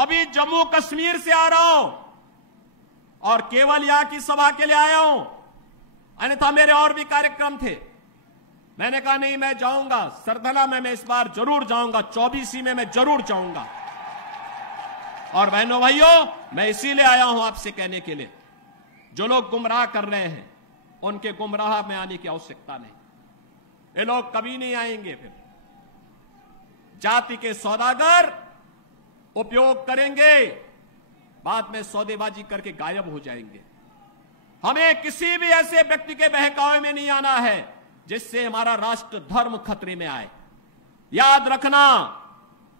अभी जम्मू कश्मीर से आ रहा हूं और केवल यहां की सभा के लिए आया हूं, अन्यथा मेरे और भी कार्यक्रम थे। मैंने कहा नहीं, मैं जाऊंगा सरधना में, मैं इस बार जरूर जाऊंगा, 24 में मैं जरूर जाऊंगा। और बहनों भाइयों, मैं इसीलिए आया हूं आपसे कहने के लिए, जो लोग गुमराह कर रहे हैं उनके गुमराह में आने की आवश्यकता नहीं। ये लोग कभी नहीं आएंगे। फिर जाति के सौदागर उपयोग करेंगे, बाद में सौदेबाजी करके गायब हो जाएंगे। हमें किसी भी ऐसे व्यक्ति के बहकावे में नहीं आना है जिससे हमारा राष्ट्र धर्म खतरे में आए। याद रखना,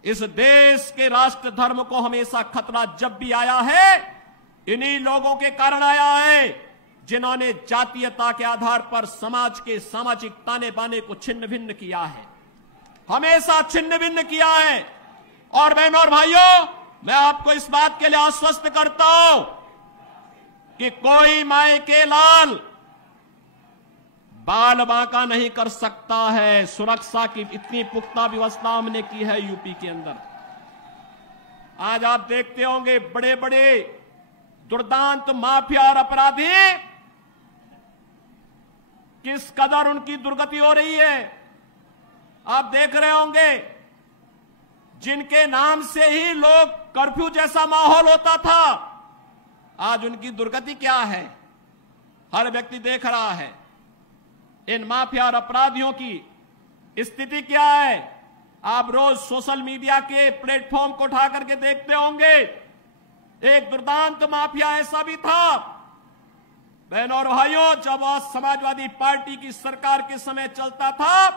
इस देश के राष्ट्र धर्म को हमेशा खतरा जब भी आया है, इन्हीं लोगों के कारण आया है जिन्होंने जातीयता के आधार पर समाज के सामाजिक ताने बाने को छिन्न भिन्न किया है, हमेशा छिन्न भिन्न किया है। और बहनों और भाइयों, मैं आपको इस बात के लिए आश्वस्त करता हूं कि कोई माय के लाल बाल बांका नहीं कर सकता है। सुरक्षा की इतनी पुख्ता व्यवस्था हमने की है यूपी के अंदर। आज आप देखते होंगे बड़े बड़े दुर्दांत माफिया और अपराधी किस कदर उनकी दुर्गति हो रही है। आप देख रहे होंगे, जिनके नाम से ही लोग कर्फ्यू जैसा माहौल होता था, आज उनकी दुर्गति क्या है, हर व्यक्ति देख रहा है। इन माफिया और अपराधियों की स्थिति क्या है, आप रोज सोशल मीडिया के प्लेटफॉर्म को उठा करके देखते होंगे। एक दुर्दांत माफिया ऐसा भी था, बहनों और भाइयों, जब वह समाजवादी पार्टी की सरकार के समय चलता था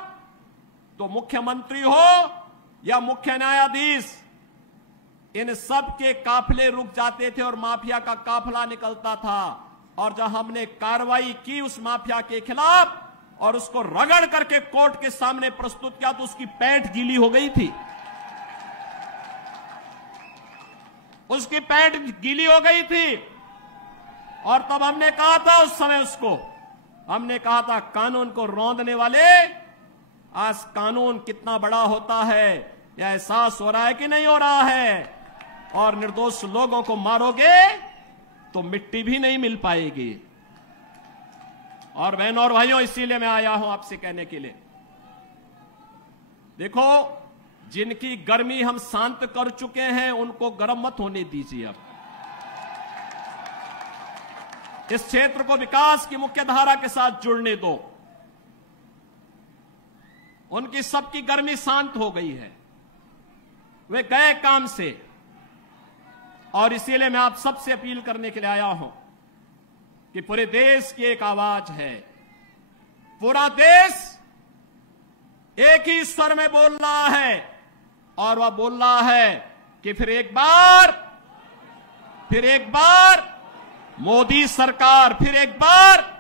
तो मुख्यमंत्री हो या मुख्य न्यायाधीश, इन सब के काफिले रुक जाते थे और माफिया का काफिला निकलता था। और जब हमने कार्रवाई की उस माफिया के खिलाफ और उसको रगड़ करके कोर्ट के सामने प्रस्तुत किया तो उसकी पैंट गीली हो गई थी, उसकी पैंट गीली हो गई थी। और तब हमने कहा था, उस समय उसको हमने कहा था, कानून को रौंदने वाले, आज कानून कितना बड़ा होता है यह एहसास हो रहा है कि नहीं हो रहा है। और निर्दोष लोगों को मारोगे तो मिट्टी भी नहीं मिल पाएगी। और बहनों और भाइयों, इसीलिए मैं आया हूं आपसे कहने के लिए, देखो, जिनकी गर्मी हम शांत कर चुके हैं उनको गर्म मत होने दीजिए। अब इस क्षेत्र को विकास की मुख्य धारा के साथ जुड़ने दो। उनकी सबकी गर्मी शांत हो गई है, वे गए काम से। और इसीलिए मैं आप सबसे अपील करने के लिए आया हूं कि पूरे देश की एक आवाज है, पूरा देश एक ही स्वर में बोल रहा है। और वह बोल रहा है कि फिर एक बार मोदी सरकार, फिर एक बार